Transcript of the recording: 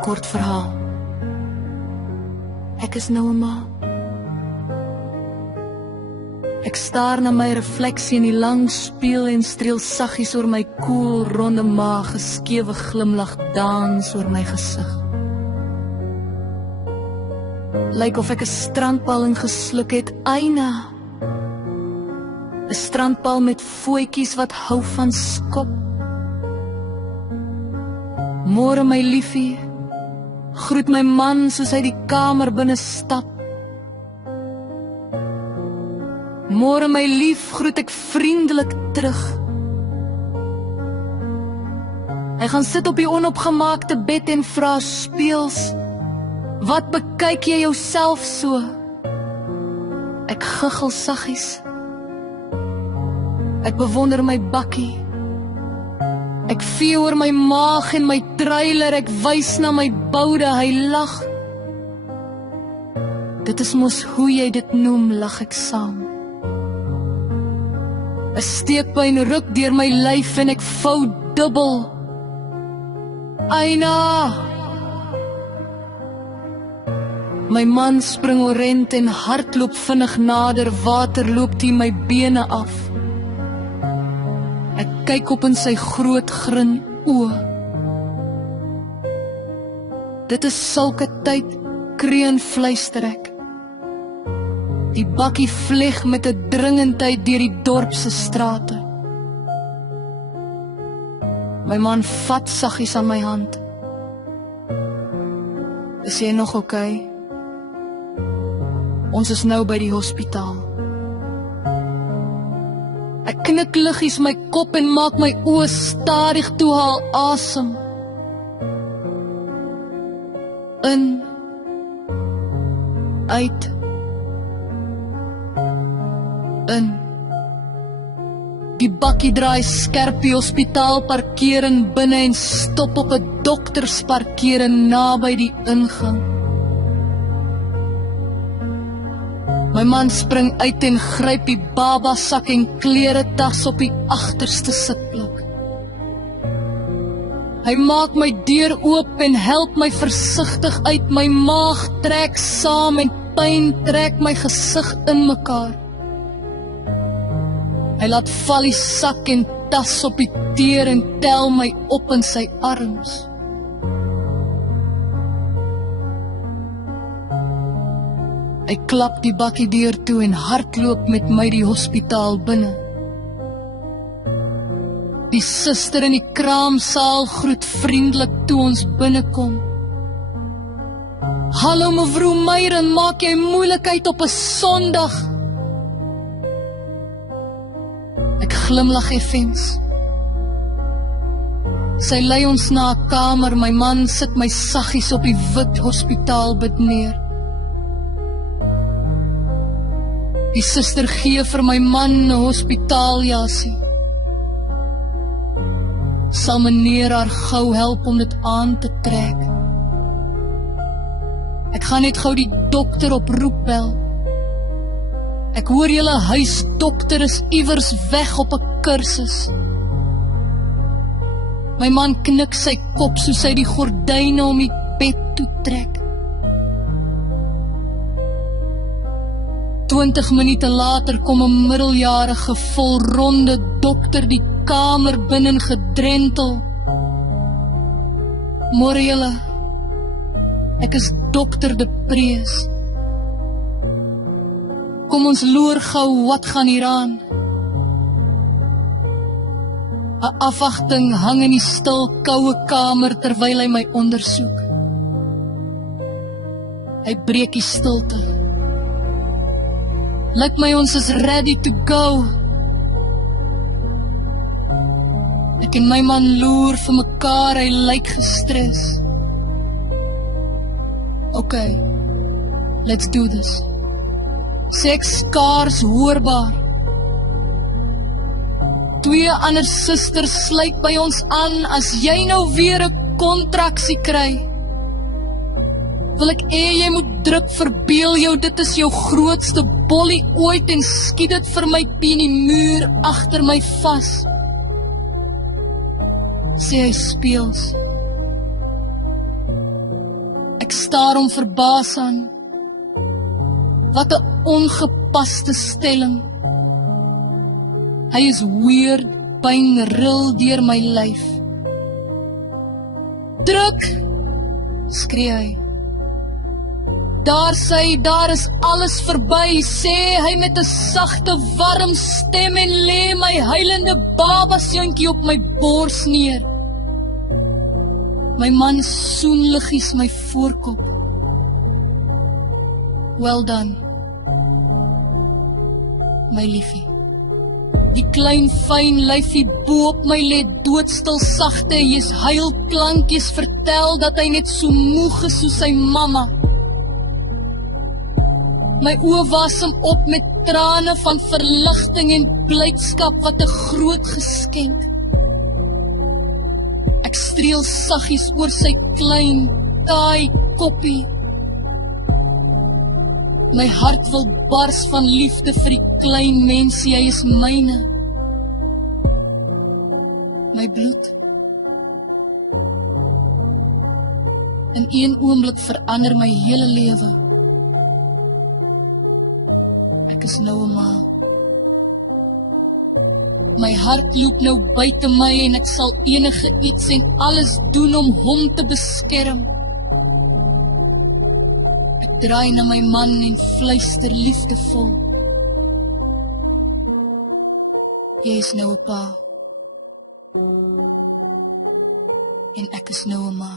Kort verhaal. Ek is nou 'n ma. Ek staar na my refleksie in die lang spieël en streel saggies oor my koel, ronde maag, 'n skewe glimlag dans oor my gesig. Lyk of ek 'n strandbal ingesluk het, Aina. 'n Strandbal met voetjies wat hou van skop. Môre my liefie, groet my man soos hy die kamer binne stap. Môre my lief, groet ek vriendelik terug. Hy gaan sit op die onopgemaakte bed en vra speels, wat bekyk jy jouself so? Ek giggel saggies. Ek bewonder my bakkie. Ek vee oor my maag en my trailer, ek wys na my boude, hy lag. Dit is mos hoe jy dit noem, lag ek saam. 'n Steekpyn ruk deur my lyf en ek vou dubbel. Aina! My man spring orent en hardloop vinnig nader, water loop teen my bene af. Ek kyk op in sy groot grin oë. Dit is sulke tyd, kreun fluister ek. Die bakkie vleg met 'n dringendheid deur die dorp se strate. My man vat saggies aan my hand. Is jy nog oké? Ons is nou by die hospitaal. Ek knik liggies my kop en maak my oë stadig toe haal asem. In, uit, in. Die bakkie draai skerp die hospitaal parkering binne en stop op 'n doktersparkering naby die ingang. My man spring uit en gryp die babasak en kleretas op die agterste sitplek. Hy maak my deur oop en help my versigtig uit. My maag trek saam en pyn trek my gesig in mekaar. Hy laat val die sak en tas op die teer en tel my op in sy arms. Hy klap die bakkie deur toe en hardloop met my die hospitaal binne. Die suster in die kraamsaal groet vriendelik toe ons binnekom. Hallo mevrou Meyren, maak jy moeilikheid op 'n Sondag? Ek glimlag effens. Sy lei ons na 'n kamer, my man sit my saggies op die wit hospitaalbed neer. Die suster gee vir my man 'n hospitaaljasie. Sal meneer haar gou help om dit aan te trek. Ek gaan net gou die dokter oproep bel. Ek hoor julle huisdokter is iewers weg op 'n kursus. My man knik sy kop soos hy die gordyne om die bed toe trek. 20 minute later kom 'n middeljarige volronde dokter die kamer binne gedrentel. Môre julle, ek is dokter De Prees. Kom ons loer gou, wat gaan hier aan? 'n Afwagting hang in die stil, koue kamer terwyl hy my ondersoek. Hy breek die stilte. Lyk my ons is ready to go. Ek en my man loer vir mekaar, hy lyk gestres. Okay, let's do this. Sê ek skaars hoorbaar. 2 ander susters sluit by ons aan. As jy nou weer 'n kontraksie kry, wil ek jy moet druk, verbeel jou, dit is jou grootste bollie ooit en skiet dit vir my teen die muur agter my vas. sê hy speels. Ek staar hom verbaas aan. Wat 'n ongepaste stelling. Hy is weird, pyn ril deur my lyf. Druk, skree hy. Daar is alles verby, sê hy met 'n sagte, warm stem en lê my huilende babasjoontjie op my bors neer. My man soen liggies my voorkop. Well done, my liefie. Die klein fyn lyfie bo op my lê doodstil sagte, jy's huilklankies vertel dat hy net so moeg is soos sy mamma. My oë was hom op met trane van verligting en blydskap, wat 'n groot geskenk. Ek streel saggies oor sy klein, taai koppie. My hart wil bars van liefde vir die klein mensie, hy is myne. My bloed. In een oomblik verander my hele lewe. Ek is nou 'n ma. My hart loop nou buite my en ek sal enige iets en alles doen om hom te beskerm. Ek draai na my man en fluister liefdevol. Jy is nou 'n pa. En ek is nou 'n ma.